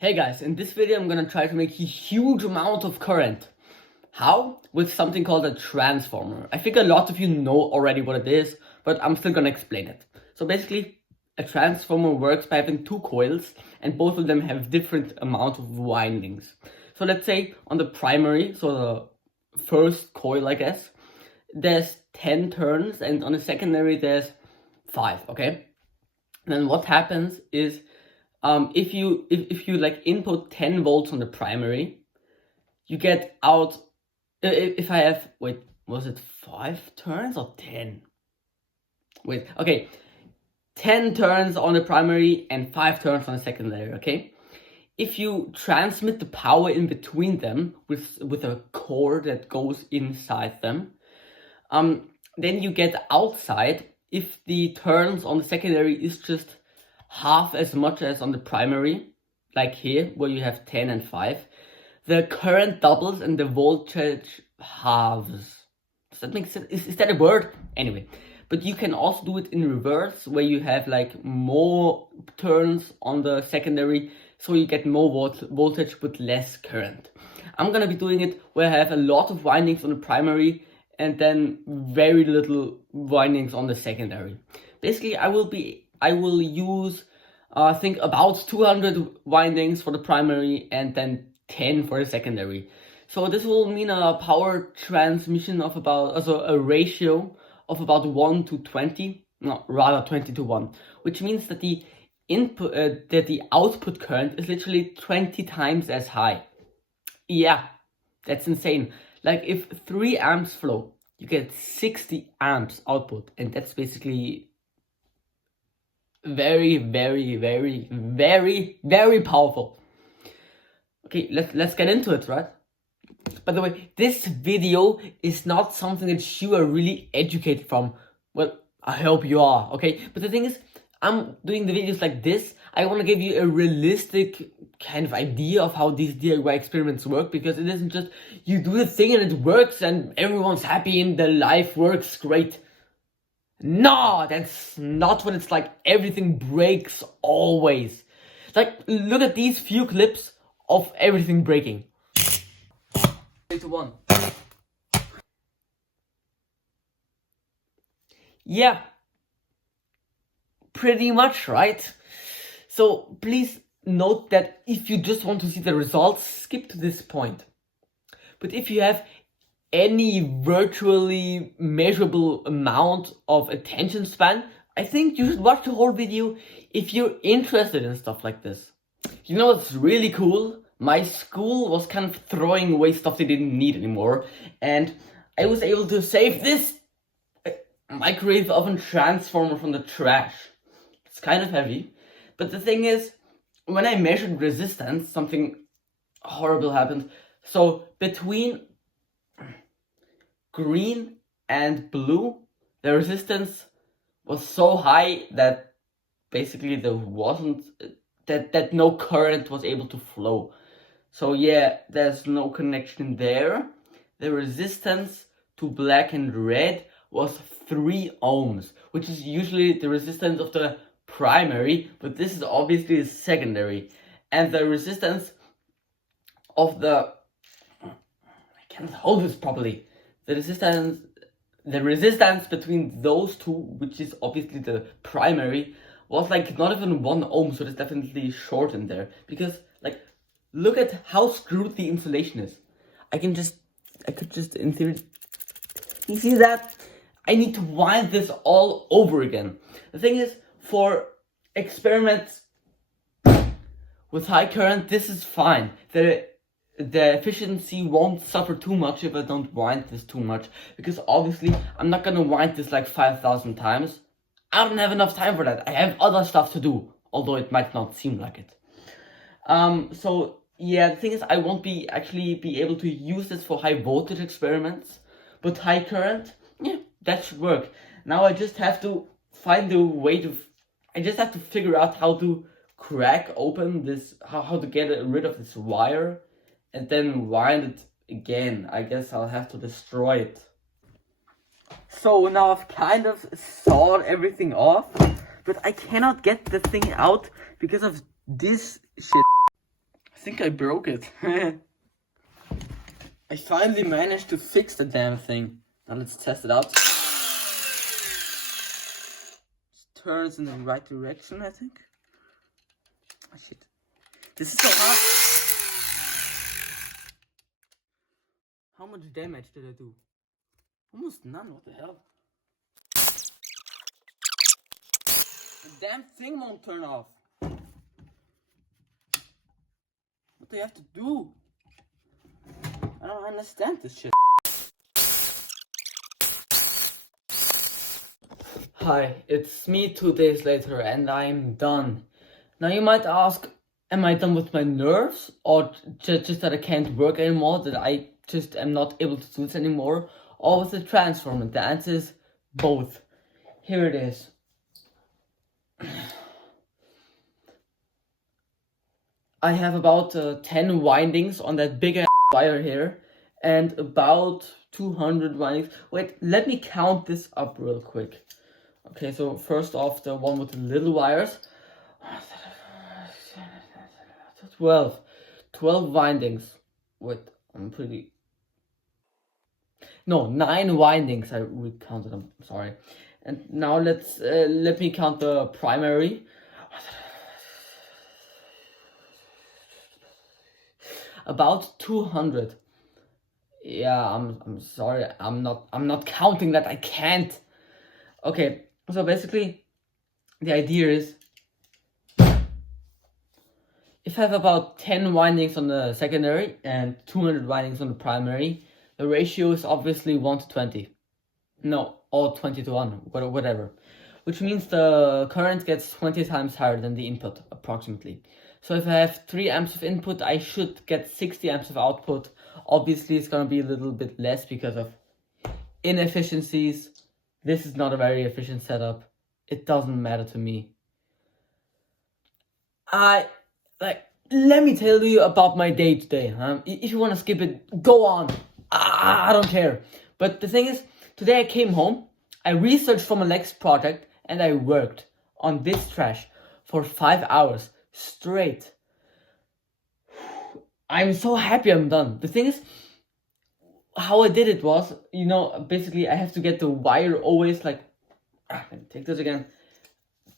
Hey guys, in this video I'm gonna try to make a huge amount of current. How? With something called a transformer. I think a lot of you know already what it is, but I'm still gonna explain it. So basically, a transformer works by having two coils, and both of them have different amount of windings. So let's say on the primary, so the first coil I guess, there's 10 turns, and on the secondary there's 5, okay? And then what happens is if you like input 10 volts on the primary, you get out, if I have, wait, was it 5 turns or 10? Wait, okay, 10 turns on the primary and 5 turns on the secondary, okay? If you transmit the power in between them with a cord that goes inside them, then you get outside, if the turns on the secondary is just half as much as on the primary, like here where you have 10 and 5, the current doubles and the voltage halves. Does that make sense? Is that a word? Anyway, but you can also do it in reverse, where you have like more turns on the secondary, so you get more voltage with less current. I'm gonna be doing it where I have a lot of windings on the primary and then very little windings on the secondary. Basically, I will use I think about 200 windings for the primary and then 10 for the secondary. So this will mean a power transmission of about, also a ratio of about 1 to 20, no, rather 20 to 1, which means that the input, that the output current is literally 20 times as high. Yeah, that's insane. Like if 3 amps flow, you get 60 amps output, and that's basically very, very, very, very, very powerful. Okay, let's get into it, right? By the way, this video is not something that you are really educated from. Well, I hope you are, okay? But the thing is, I'm doing the videos like this. I want to give you a realistic kind of idea of how these DIY experiments work, because it isn't just you do the thing and it works and everyone's happy and the life works great. No, that's not what it's like. Everything breaks always. Like, look at these few clips of everything breaking. 3 to 1. Yeah, pretty much, right? So please note that if you just want to see the results, skip to this point. But if you have any virtually measurable amount of attention span, I think you should watch the whole video if you're interested in stuff like this. You know what's really cool? My school was kind of throwing away stuff they didn't need anymore, and I was able to save this microwave oven transformer from the trash. It's kind of heavy, but the thing is, when I measured resistance, something horrible happened. So between green and blue, the resistance was so high that basically there wasn't, that no current was able to flow. So yeah, there's no connection there. The resistance to black and red was 3 ohms, which is usually the resistance of the primary, but this is obviously the secondary. And the resistance of the, I can't hold this properly. The resistance between those two, which is obviously the primary, was like not even 1 ohm, so there's definitely short in there. Because like, look at how screwed the insulation is. I could just in theory, you see that? I need to wind this all over again. The thing is, for experiments with high current, this is fine. The efficiency won't suffer too much if I don't wind this too much, because obviously I'm not gonna wind this like 5,000 times. I don't have enough time for that. I have other stuff to do, although it might not seem like it. So yeah, the thing is, I won't actually be able to use this for high voltage experiments, but high current, yeah, that should work. Now I just have to find a way to, I just have to figure out how to crack open this, how to get rid of this wire, and then wind it again. I guess I'll have to destroy it. So now I've kind of sawed everything off, but I cannot get the thing out because of this shit. think I broke it. I finally managed to fix the damn thing. Now let's test it out. It turns in the right direction, I think. Oh shit. This is so hard. How much damage did I do? Almost none, what the hell? The damn thing won't turn off. What do you have to do? I don't understand this shit. Hi, it's me 2 days later and I'm done. Now you might ask, am I done with my nerves? Or just that I can't work anymore? That I just am not able to do this anymore? Or with the transformer? The answer is both. Here it is. I have about 10 windings on that big ass wire here, and about 200 windings. Wait, let me count this up real quick. Okay, so first off, the one with the little wires. 12 windings. Wait, I'm pretty... No, 9 windings. I recounted them, sorry. And now let me count the primary. About 200. Yeah, I'm sorry. I'm not counting that. I can't. Okay, so basically the idea is if I have about 10 windings on the secondary and 200 windings on the primary, the ratio is obviously 1 to 20. No, or 20 to 1, whatever. Which means the current gets 20 times higher than the input, approximately. So if I have 3 amps of input, I should get 60 amps of output. Obviously, it's going to be a little bit less because of inefficiencies. This is not a very efficient setup. It doesn't matter to me. Let me tell you about my day today. If you want to skip it, go on. I don't care. But the thing is, today I came home, I researched for my next project, and I worked on this trash for 5 hours straight. I'm so happy I'm done. The thing is, how I did it was, basically I have to get the wire always let me take this again.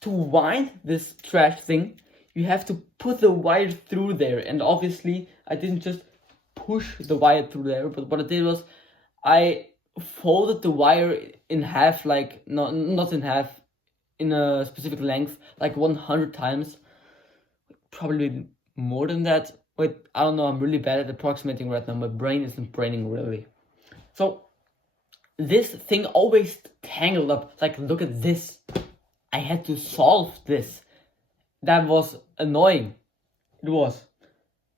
To wind this trash thing, you have to put the wire through there. And obviously I didn't just push the wire through there, but what I did was I folded the wire in half, not in half, in a specific length, 100 times. Probably more than that. Wait, I don't know, I'm really bad at approximating right now. My brain isn't braining really. So this thing always tangled up. Look at this. I had to solve this. That was annoying. It was.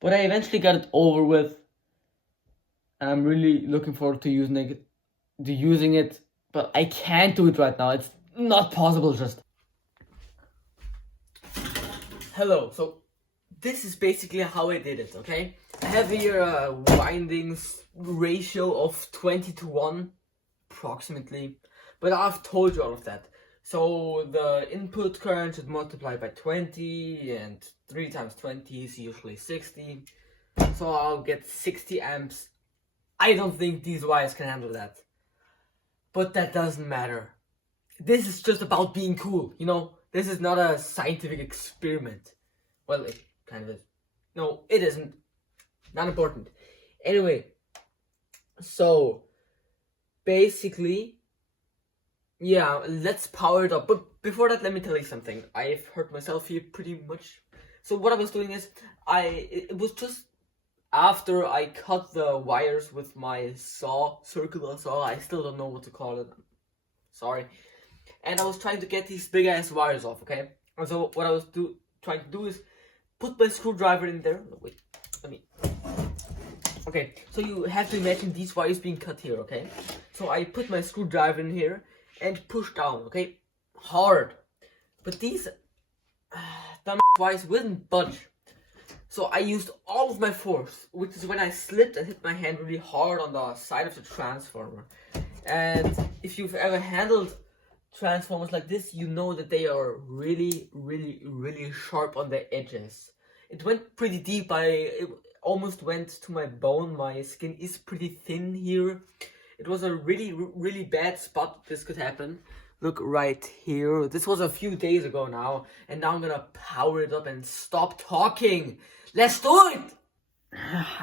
But I eventually got it over with. And I'm really looking forward to using it. But I can't do it right now. It's not possible just. Hello, so this is basically how I did it, okay? I have here a windings ratio of 20 to 1, approximately. But I've told you all of that. So the input current should multiply by 20, and 3 times 20 is usually 60. So I'll get 60 amps. I don't think these wires can handle that. But that doesn't matter. This is just about being cool, This is not a scientific experiment. Well, it kind of is. No, it isn't. Not important. Anyway, so basically, yeah, let's power it up. But before that, let me tell you something. I've hurt myself here pretty much. So what I was doing is, it was just after I cut the wires with my saw, circular saw. I still don't know what to call it. Sorry. And I was trying to get these big ass wires off, okay? And so what I was trying to do is put my screwdriver in there. No, wait, okay, so you have to imagine these wires being cut here, okay? So I put my screwdriver in here and push down, okay? Hard. But these dumb wires wouldn't budge. So I used all of my force, which is when I slipped and hit my hand really hard on the side of the transformer. And if you've ever handled transformers like this, you know that they are really, really, really sharp on the edges. It went pretty deep. It almost went to my bone. My skin is pretty thin here. It was a really bad spot this could happen. Look right here. This was a few days ago now. And now I'm gonna power it up and stop talking. Let's do it!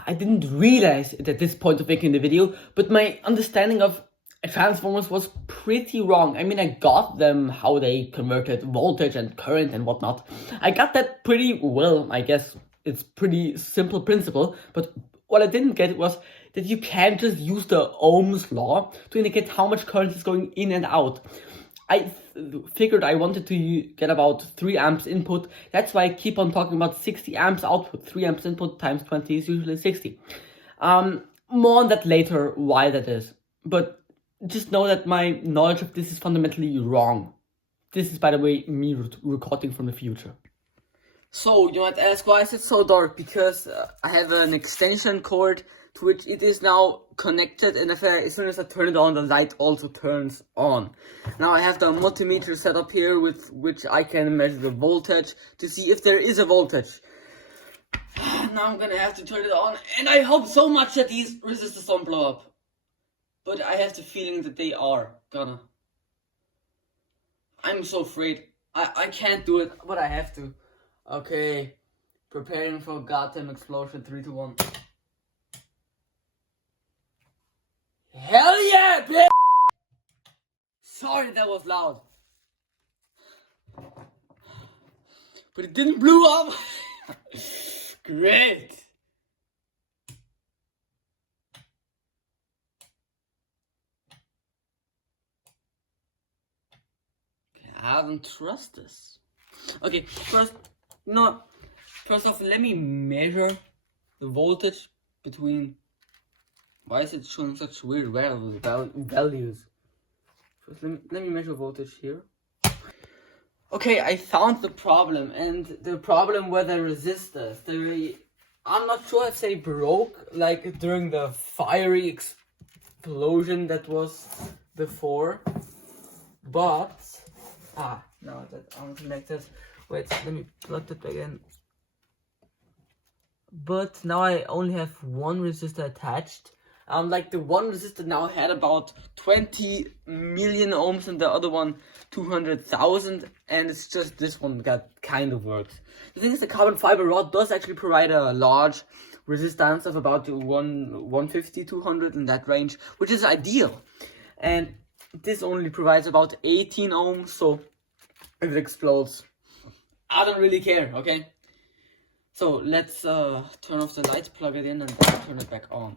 I didn't realize it at this point of making the video, but my understanding of transformers was pretty wrong. I mean, I got them, how they converted voltage and current and whatnot. I got that pretty well, I guess. It's pretty simple principle, but what I didn't get was that you can't just use the Ohm's law to indicate how much current is going in and out. I figured I wanted to get about 3 amps input. That's why I keep on talking about 60 amps output. 3 amps input times 20 is usually 60. More on that later, why that is. But just know that my knowledge of this is fundamentally wrong. This is, by the way, me recording from the future. So, you might ask, why is it so dark? Because I have an extension cord to which it is now connected, and as soon as I turn it on, the light also turns on. Now I have the multimeter set up here with which I can measure the voltage to see if there is a voltage. Now I'm gonna have to turn it on, and I hope so much that these resistors don't blow up. But I have the feeling that they are gonna. I'm so afraid. I can't do it, but I have to. Okay, preparing for goddamn explosion. 3, 2, 1. Hell yeah, bitch! Sorry that was loud. But it didn't blow up. Great. I don't trust this. Okay, first off, let me measure the voltage between. Why is it showing such weird values? First, let me measure voltage here. Okay, I found the problem, and the problem were the resistors. I'm not sure if they broke, like during the fiery explosion that was before, but now that I'm connected. Wait, let me plug that back in. But now I only have one resistor attached. Like the one resistor now had about 20 million ohms and the other one 200,000, and it's just this one that kind of works. The thing is, the carbon fiber rod does actually provide a large resistance of about 150, 200 in that range, which is ideal. And this only provides about 18 ohms, so if it explodes, I don't really care, okay? So let's turn off the light, plug it in, and then turn it back on.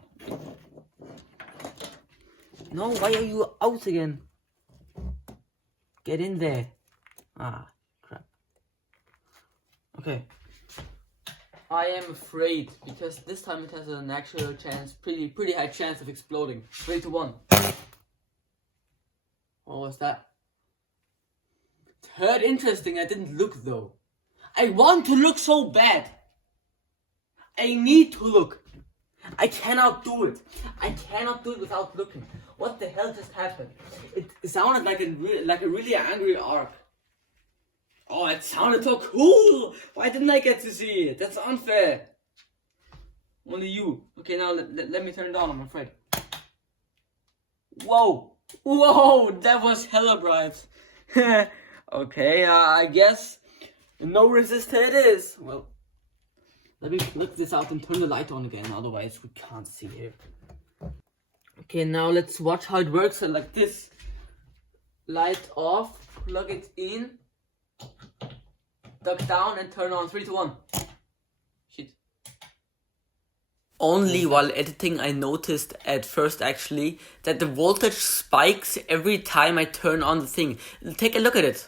No, why are you out again? Get in there. Ah, crap. Okay. I am afraid, because this time it has an actual chance, pretty high chance of exploding. 3, 2, 1. What was that? It heard interesting, I didn't look though. I want to look so bad. I need to look. I cannot do it. I cannot do it without looking. What the hell just happened? It sounded like a really angry arc. Oh, it sounded so cool. Why didn't I get to see it? That's unfair. Only you. Okay, now let me turn it on, I'm afraid. Whoa. Whoa, that was hella bright. Okay, I guess no resistor it is. Well, let me plug this out and turn the light on again, otherwise we can't see here. Okay, now let's watch how it works. So like this. Light off, plug it in, duck down and turn on. 3, 2, 1. Shit. Only while editing I noticed at first actually that the voltage spikes every time I turn on the thing. Take a look at it.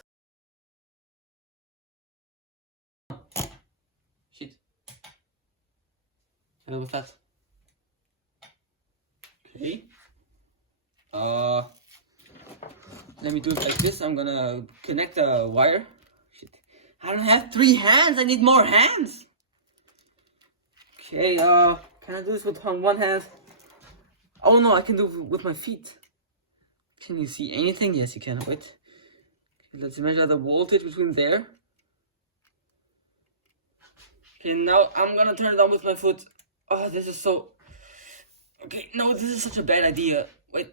Shit. What was that? Okay. Let me do it like this. I'm gonna connect a wire. Shit. I don't have 3 hands. I need more hands. Okay, can I do this with one hand? Oh no, I can do it with my feet. Can you see anything? Yes, you can. Wait. Okay, let's measure the voltage between there. Okay, now I'm gonna turn it on with my foot. Oh, this is so... Okay, no, this is such a bad idea. Wait.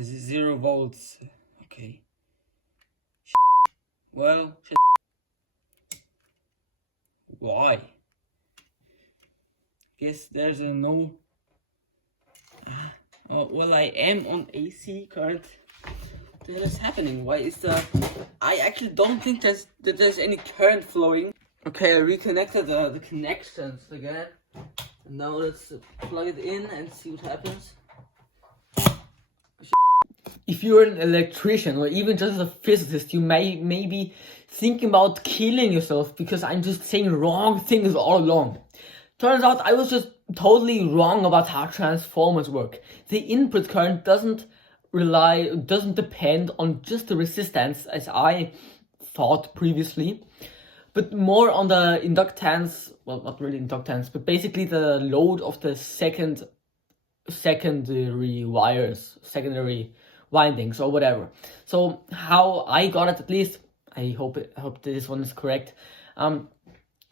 0 volts. Okay. Well, why? Guess there's a no... Oh, well, I am on AC current. What the hell is happening? Why is the... I actually don't think that there's any current flowing. Okay, I reconnected the connections again. And now let's plug it in and see what happens. If you're an electrician or even just a physicist, you may be thinking about killing yourself because I'm just saying wrong things all along. Turns out I was just totally wrong about how transformers work. The input current doesn't depend on just the resistance as I thought previously, but more on the inductance, well, not really inductance, but basically the load of the secondary windings or whatever. So how I got it, at least, I hope this one is correct.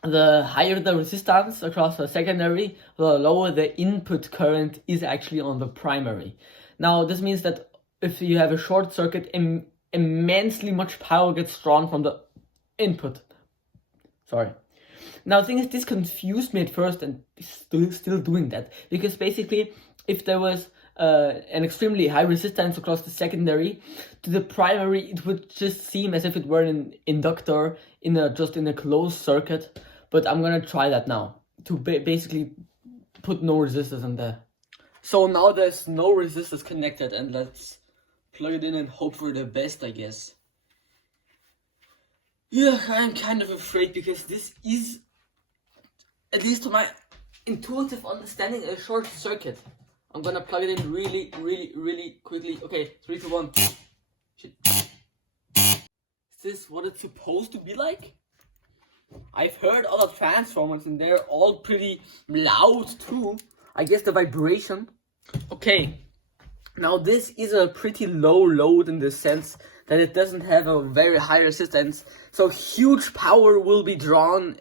The higher the resistance across the secondary, the lower the input current is actually on the primary. Now this means that if you have a short circuit, immensely much power gets drawn from the input. Sorry. Now the thing is, this confused me at first and still doing that, because basically if there was an extremely high resistance across the secondary to the primary, it would just seem as if it were an inductor just in a closed circuit. But I'm gonna try that now to basically put no resistors in there. So now there's no resistors connected, and let's plug it in and hope for the best, I guess. Yeah, I'm kind of afraid because this is, at least to my intuitive understanding, a short circuit. I'm gonna plug it in really quickly. Okay, 3, 2, 1. Shit. Is this what it's supposed to be like? I've heard other transformers and they're all pretty loud too. I guess the vibration. Okay, now this is a pretty low load in the sense that it doesn't have a very high resistance. So huge power will be drawn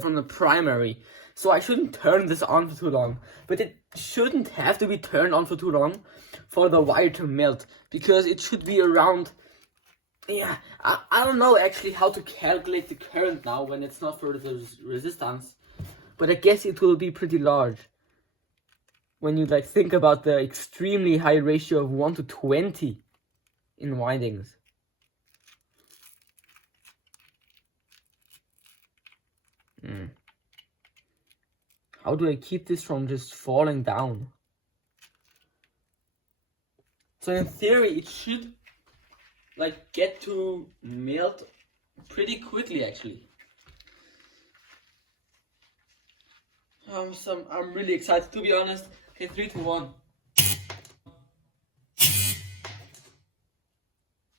from the primary. So I shouldn't turn this on for too long. But it shouldn't have to be turned on for too long for the wire to melt. Because it should be around... Yeah, I don't know actually how to calculate the current now when it's not for the resistance. But I guess it will be pretty large. When you think about the extremely high ratio of 1 to 20 in windings. How do I keep this from just falling down? So in theory it should get to melt pretty quickly actually. I'm really excited, to be honest. Okay, 3, 2, 1.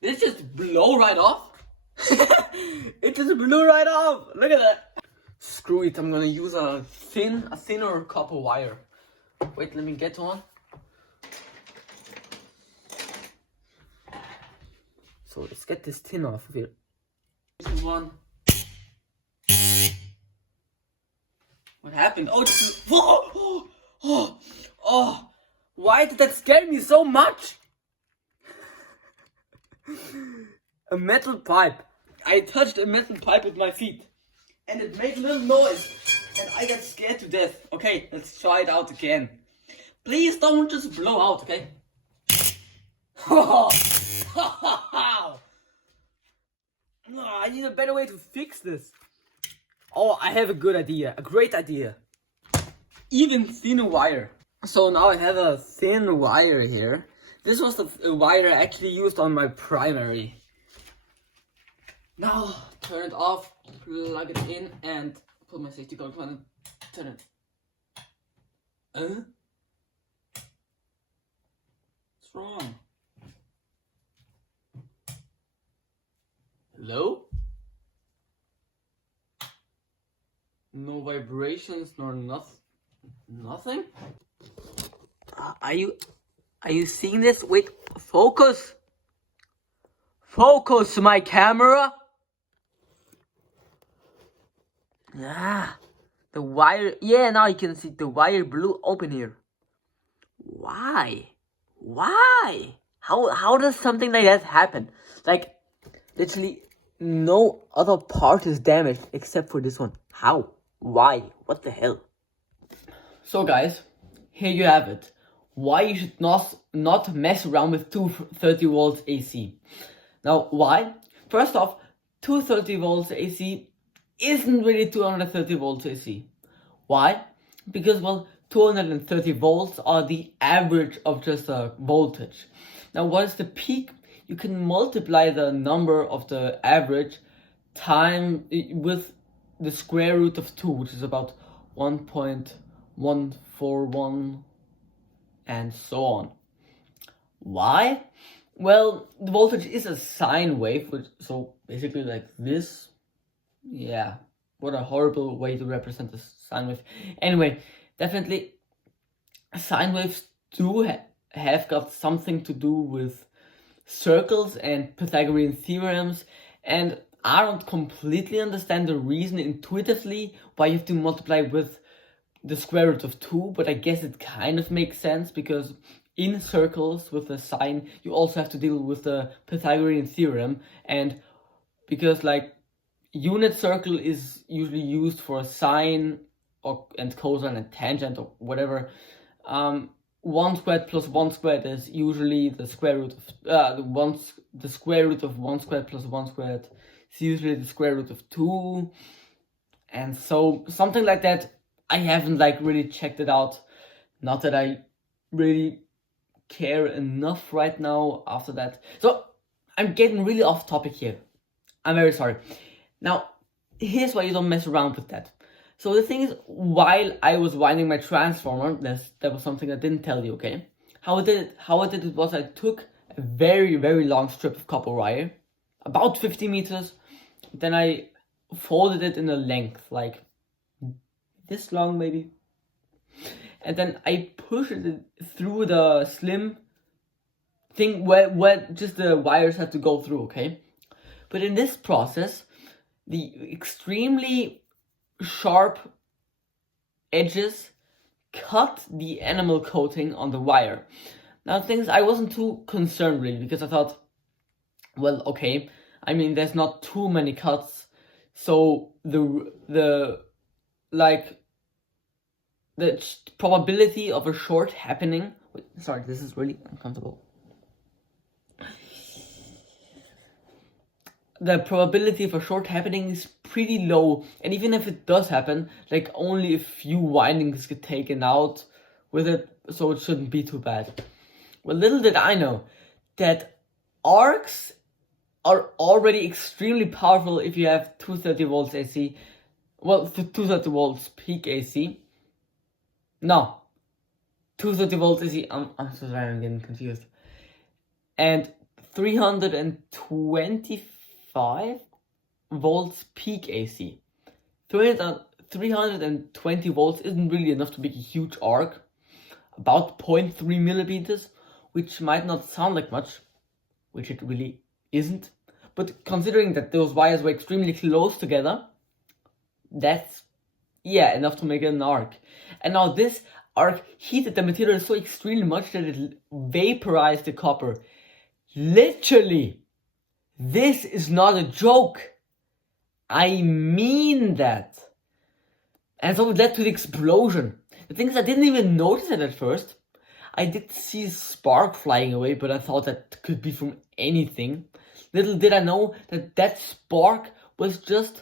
Did it just blow right off? It just blew right off. Look at that. Screw it, I'm gonna use a thinner copper wire. Wait, let me get one. So let's get this tin off of here. 3, 2, 1. What happened? Oh, oh, why did that scare me so much? A metal pipe. I touched a metal pipe with my feet and it made a little noise and I got scared to death. Okay, let's try it out again. Please don't just blow out, okay? No, I need a better way to fix this. Oh, I have a good idea, a great idea. Even thin wire. So now I have a thin wire here. This was the wire I actually used on my primary. Now turn it off, plug it in, and put my safety guard on and turn it. What's wrong? Hello? No vibrations nor nothing? Are you seeing this? Wait, focus! Focus my camera. Ah, the wire. Yeah, now you can see the wire blew open here. Why? Why? How does something like that happen? Like, literally no other part is damaged except for this one. How? Why? What the hell? So guys, here you have it. Why you should not mess around with 230 volts AC. Now, why? First off, 230 volts AC isn't really 230 volts AC. Why? Because, well, 230 volts are the average of just a voltage. Now, what is the peak? You can multiply the number of the average time with the square root of 2, which is about 1.141 and so on. Why? Well, the voltage is a sine wave, so basically like this. Yeah, what a horrible way to represent a sine wave. Anyway, definitely sine waves do have got something to do with circles and Pythagorean theorems, and I don't completely understand the reason intuitively why you have to multiply with the square root of 2, but I guess it kind of makes sense because in circles with the sine you also have to deal with the Pythagorean theorem, and because like unit circle is usually used for a sine and cosine and tangent or whatever. 1 squared plus 1 squared is usually the square root of the square root of 1 squared plus 1 squared is usually the square root of 2, and so something like that. I haven't like really checked it out. Not that I really care enough right now after that. So I'm getting really off topic here. I'm very sorry. Now, here's why you don't mess around with that. So the thing is, while I was winding my transformer, that was something I didn't tell you, okay? How I did it was I took a very, very long strip of copper wire, about 50 meters, then I folded it in a length, like this long maybe, and then I pushed it through the slim thing where just the wires have to go through, okay? But in this process, the extremely sharp edges cut the enamel coating on the wire. Now things I wasn't too concerned really, because I thought, well, okay, I mean there's not too many cuts, so the probability of a short happening. Wait, sorry, this is really uncomfortable. The probability of a short happening is pretty low, and even if it does happen, like only a few windings get taken out with it, so it shouldn't be too bad. Well, little did I know that arcs are already extremely powerful if you have 230 volts AC. Well, for 230 volts peak AC. No, 230 volts AC. I'm so sorry, I'm getting confused. And 325 volts peak AC. 320 volts isn't really enough to make a huge arc. About 0.3 millimeters, which might not sound like much, which it really isn't. But considering that those wires were extremely close together, that's, yeah, enough to make an arc. And now this arc heated the material so extremely much that it vaporized the copper. Literally, this is not a joke. I mean that. And so it led to the explosion. The thing is, I didn't even notice it at first. I did see spark flying away, but I thought that could be from anything. Little did I know that that spark was just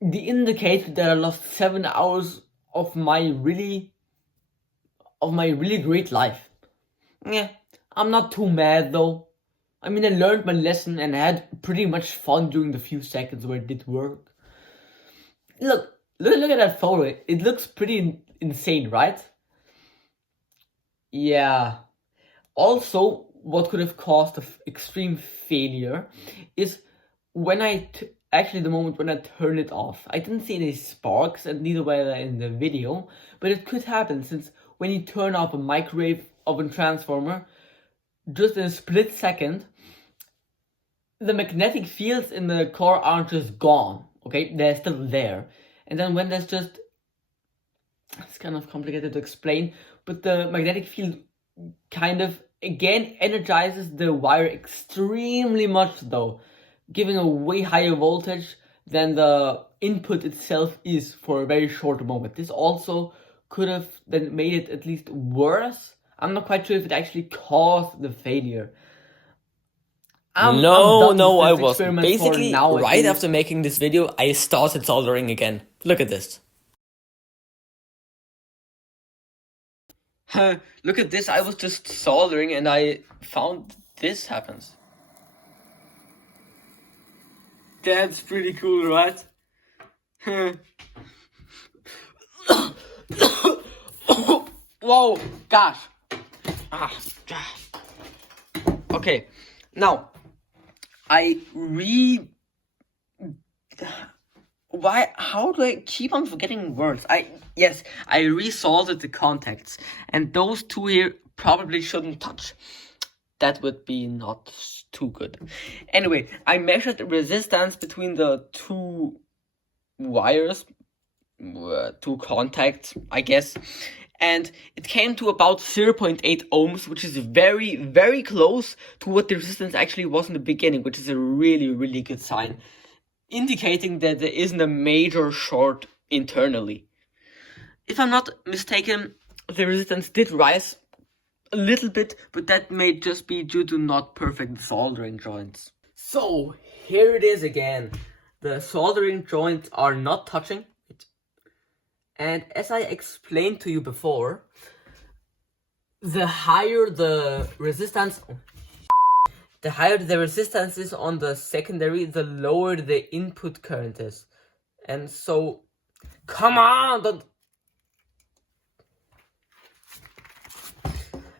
the indicator that I lost 7 hours of my really great life. Yeah, I'm not too mad though. I mean, I learned my lesson and I had pretty much fun during the few seconds where it did work. Look at that photo. It looks pretty insane, right? Yeah. Also, what could have caused an extreme failure is when the moment when I turned it off. I didn't see any sparks, and neither were there in the video, but it could happen since when you turn off a microwave oven transformer, just in a split second, the magnetic fields in the core aren't just gone, okay? They're still there. And then when there's just, it's kind of complicated to explain, but the magnetic field kind of again energizes the wire extremely much though, giving a way higher voltage than the input itself is for a very short moment. This also could have then made it at least worse. I'm not quite sure if it actually caused the failure. No, I wasn't. Basically, now, right after making this video, I started soldering again. Look at this. Look at this, I was just soldering and I found this happens. That's pretty cool, right? Whoa, gosh. Okay, now how do I keep on forgetting words? I resoldered the contacts, and those two here probably shouldn't touch. That would be not too good. Anyway, I measured the resistance between the two wires, two contacts, I guess, and it came to about 0.8 ohms, which is very, very close to what the resistance actually was in the beginning, which is a really, really good sign, indicating that there isn't a major short internally. If I'm not mistaken, the resistance did rise a little bit, but that may just be due to not perfect soldering joints. So here it is again. The soldering joints are not touching. And as I explained to you before, the higher the resistance is on the secondary, the lower the input current is. And so, come on, don't.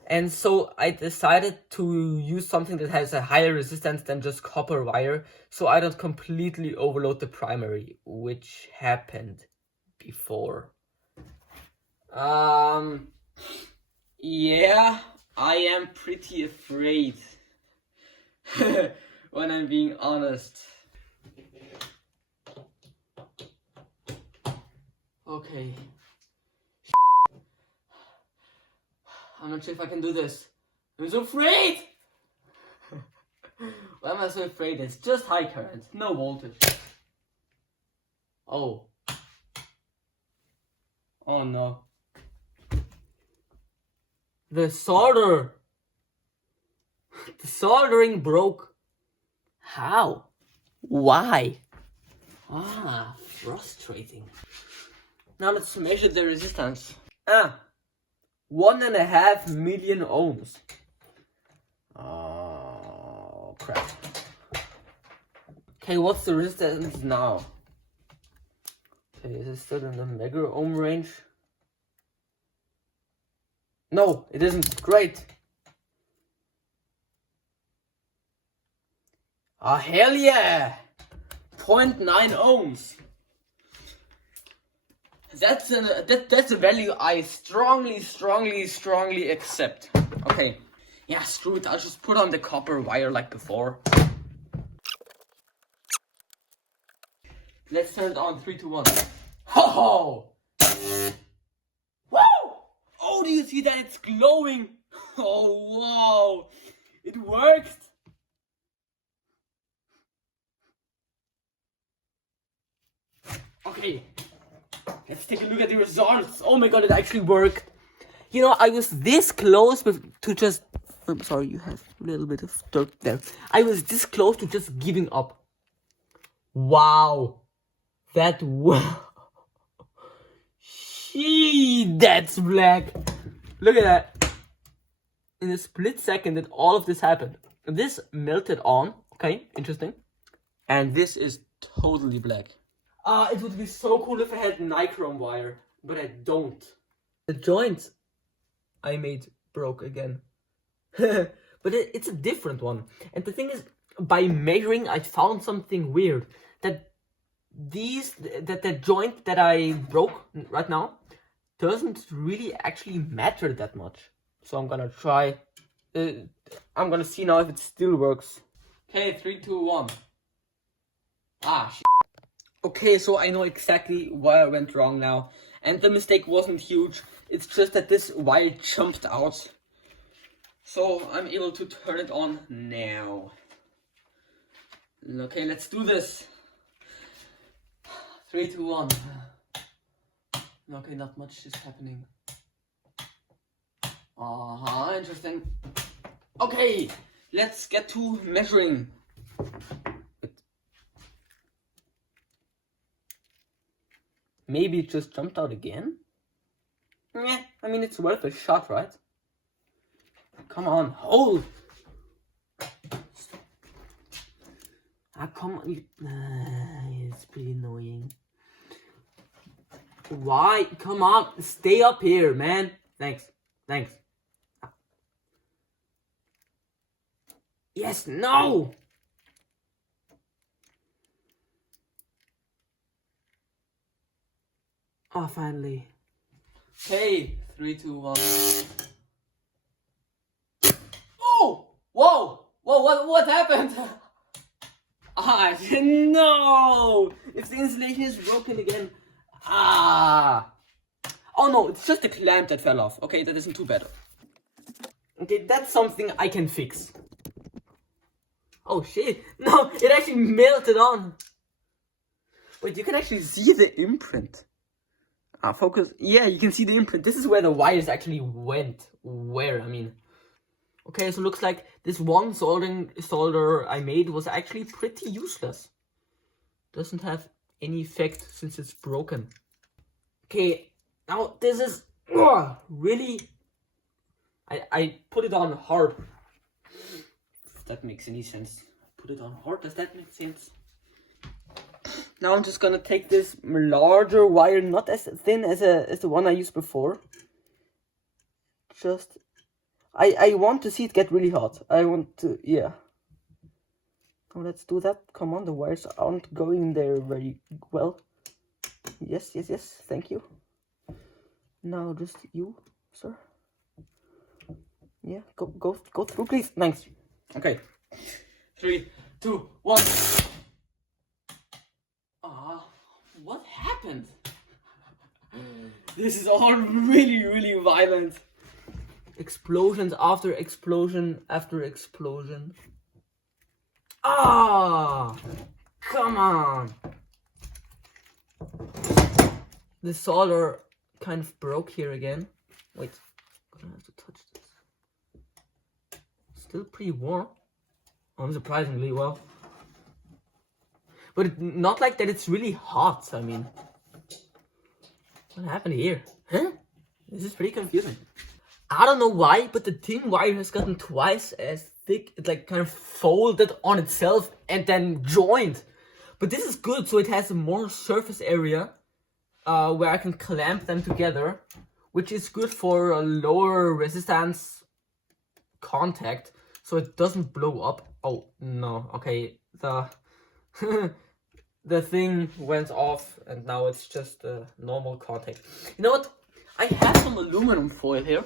And so I decided to use something that has a higher resistance than just copper wire, so I don't completely overload the primary, which happened before. Yeah, I am pretty afraid. When I'm being honest. Okay. I'm not sure if I can do this. I'm so afraid! Why am I so afraid? It's just high current, no voltage. Oh. Oh no. The soldering broke. How? Why? Frustrating. Now let's measure the resistance. 1.5 million ohms. Oh, crap. Okay, what's the resistance now? Okay, is it still in the mega ohm range? No, it isn't. Great. Oh, hell yeah! 0.9 ohms. That's a value I strongly accept. Okay. Yeah, screw it. I'll just put on the copper wire like before. Let's turn it on. 3, 2, 1. Ho! Woo! Oh, do you see that? It's glowing. Oh, wow. It worked. Okay. Let's take a look at the results. Oh my god, it actually worked. You know, I was this close to just... I'm sorry, you have a little bit of dirt there. I was this close to just giving up. Wow. That... that's black. Look at that. In a split second that all of this happened. This melted on. Okay, interesting. And this is totally black. It would be so cool if I had nichrome wire, but I don't. The joint I made broke again. But it's a different one. And the thing is, by measuring, I found something weird. That the joint that I broke right now doesn't really actually matter that much. So I'm gonna try. I'm gonna see now if it still works. Okay, 3, 2, 1. Okay, so I know exactly where I went wrong now. And the mistake wasn't huge. It's just that this wire jumped out. So I'm able to turn it on now. Okay, let's do this. 3, 2, 1. Okay, not much is happening. Interesting. Okay, let's get to measuring. Maybe it just jumped out again? Meh, I mean, it's worth a shot, right? Come on, hold! Come on. It's pretty annoying. Why? Come on, stay up here, man. Thanks. Yes, no! Oh, finally. Okay, 3, 2, 1. Oh! Whoa! What happened? No! If the insulation is broken again. Oh no, it's just the clamp that fell off. Okay, that isn't too bad. Okay, that's something I can fix. Oh shit, no, it actually melted on. Wait, you can actually see the imprint. Focus. Yeah, you can see the imprint. This is where the wires actually went. Okay, so looks like this one solder I made was actually pretty useless. Doesn't have any effect since it's broken. Okay, now this is really... I put it on hard. If that makes any sense. Put it on hard, does that make sense? Now I'm just gonna take this larger wire, not as thin as the one I used before. Just... I want to see it get really hot. I want to, yeah. Oh, let's do that. Come on, the wires aren't going there very well. Yes, thank you. Now just you, sir. Yeah, go through, please. Thanks. Okay. 3, 2, 1. What happened? This is all really violent. Explosions after explosion after explosion. Come on. The solder kind of broke here again. Wait, I'm gonna have to touch this. Still pretty warm. Unsurprisingly well. But not like that it's really hot, I mean. What happened here? Huh? This is pretty confusing. I don't know why, but the thin wire has gotten twice as thick. It like kind of folded on itself and then joined. But this is good, so it has more surface area where I can clamp them together, which is good for a lower resistance contact, so it doesn't blow up. Oh no, okay, the thing went off and now it's just a normal contact. You know what? I have some aluminum foil here.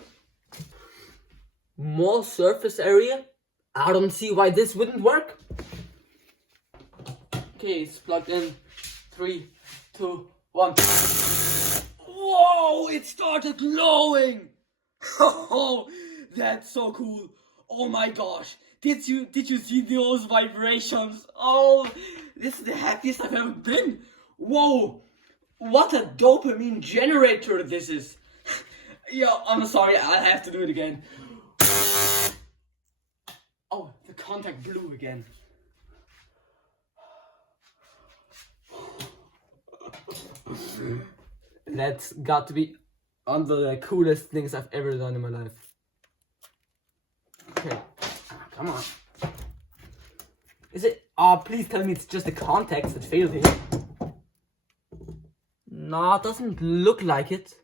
More surface area. I don't see why this wouldn't work. Okay, it's plugged in. 3, 2, 1. Whoa! It started glowing. Oh, that's so cool. Oh my gosh! Did you see those vibrations? Oh, this is the happiest I've ever been. Whoa! What a dopamine generator this is. Yeah, I'm sorry. I'll have to do it again. Oh, the contact blew again. That's got to be one of the coolest things I've ever done in my life. Okay, come on. Is it? Oh, please tell me it's just the contacts that failed here. No, it doesn't look like it.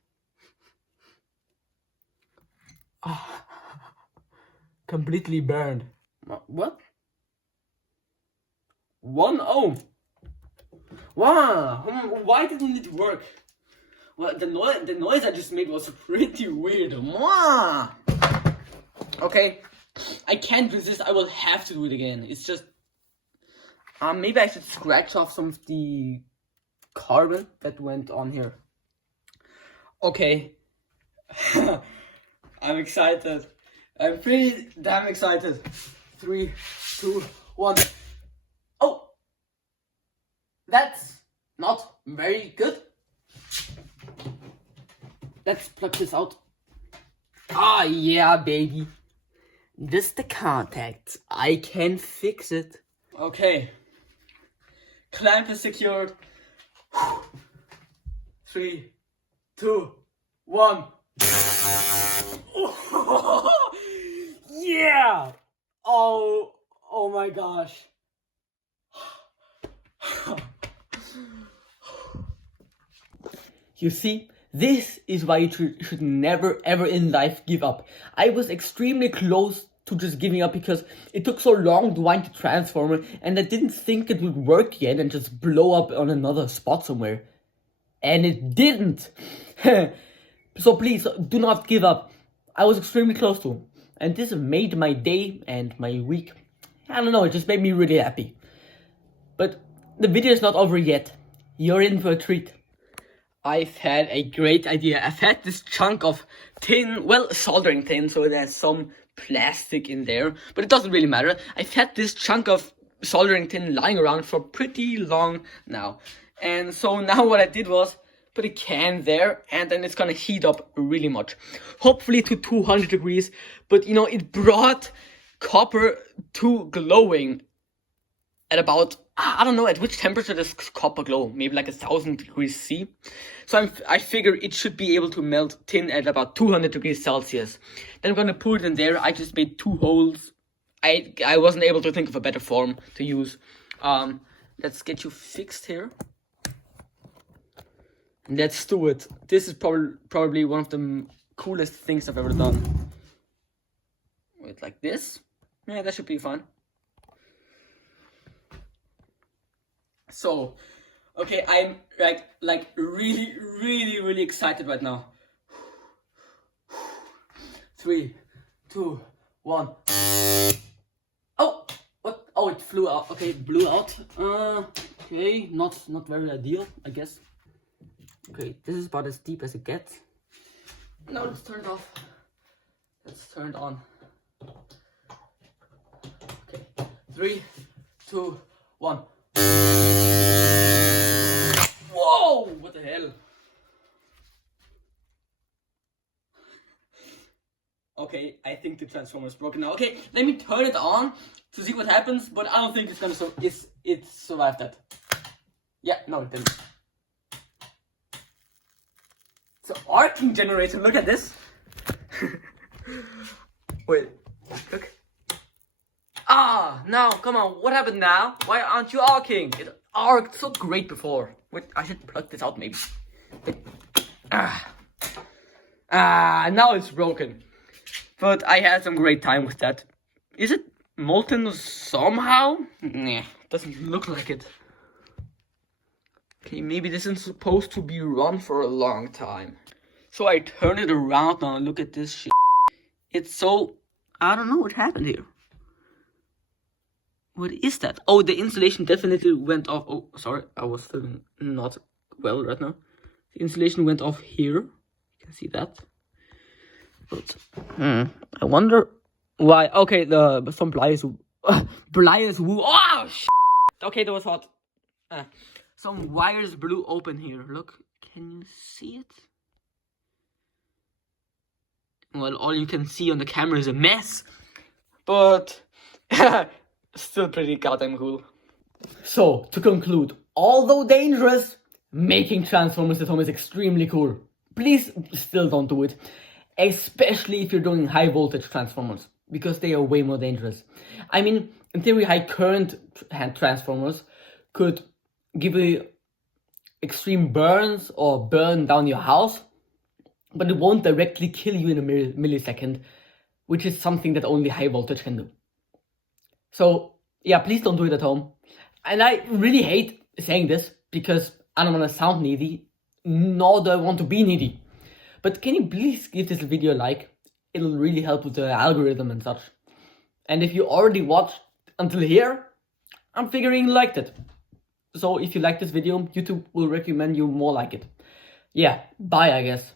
Completely burned. What? 1 ohm. Wow. Why didn't it work? Well, the noise I just made was pretty weird. Wow. Okay. I can't resist. I will have to do it again. It's just Maybe I should scratch off some of the carbon that went on here. Okay. I'm excited. I'm pretty damn excited. 3, 2, 1. Oh! That's not very good. Let's plug this out. Ah, yeah, baby. Just the contacts. I can fix it. Okay. Clamp is secured. 3, 2, 1. Yeah! Oh my gosh. You see, this is why you should never ever in life give up. I was extremely close to just giving up because it took so long to wind the transformer and I didn't think it would work yet and just blow up on another spot somewhere. And it didn't. So please, do not give up. I was extremely close to. And this made my day and my week. I don't know, it just made me really happy. But the video is not over yet. You're in for a treat. I've had a great idea. I've had this chunk of tin, well, soldering tin, so there's some plastic in there, but it doesn't really matter. I've had this chunk of soldering tin lying around for pretty long now. And so now what I did was put a can there, and then it's gonna heat up really much. Hopefully to 200 degrees, but you know, it brought copper to glowing at about, I don't know, at which temperature does copper glow? Maybe like 1000 degrees C. So I figure it should be able to melt tin at about 200 degrees Celsius. Then I'm gonna put it in there. I just made 2 holes. I wasn't able to think of a better form to use. Let's get you fixed here. Let's do it. This is probably one of the coolest things I've ever done. Wait, like this? Yeah, that should be fun. So, okay, I'm like really excited right now. 3, 2, 1. Oh, what? Oh, it flew out. Okay, it blew out. Okay, not very ideal, I guess. Okay, this is about as deep as it gets. Now let's turn it off. Let's turn it on. Okay, 3, 2, 1. Whoa! What the hell? Okay, I think the transformer is broken now. Okay, let me turn it on to see what happens, but I don't think it's gonna it survived that. Yeah, no, it didn't. It's an arcing generator. Look at this. Wait, look. Ah, now, come on, what happened now? Why aren't you arcing? It arced so great before. Wait, I should plug this out maybe. Now it's broken. But I had some great time with that. Is it molten somehow? Nah, doesn't look like it. Okay, maybe this isn't supposed to be run for a long time. So I turn it around now and look at this shit. It's so... I don't know what happened here. What is that? Oh, the insulation definitely went off. Oh, sorry, I was filming not well right now. The insulation went off here. You can see that. But I wonder why. Okay, some pliers. Pliers. Oh, shit. Okay, that was hot. Some wires blew open here. Look, can you see it? Well, all you can see on the camera is a mess. But still pretty goddamn cool. So, to conclude, although dangerous, making transformers at home is extremely cool. Please still don't do it. Especially if you're doing high voltage transformers, because they are way more dangerous. I mean, in theory, high current transformers could give you extreme burns or burn down your house, but it won't directly kill you in a millisecond, which is something that only high voltage can do. So, yeah, please don't do it at home. And I really hate saying this because I don't want to sound needy, nor do I want to be needy. But can you please give this video a like? It'll really help with the algorithm and such. And if you already watched until here, I'm figuring you liked it. So if you like this video, YouTube will recommend you more like it. Yeah, bye I guess.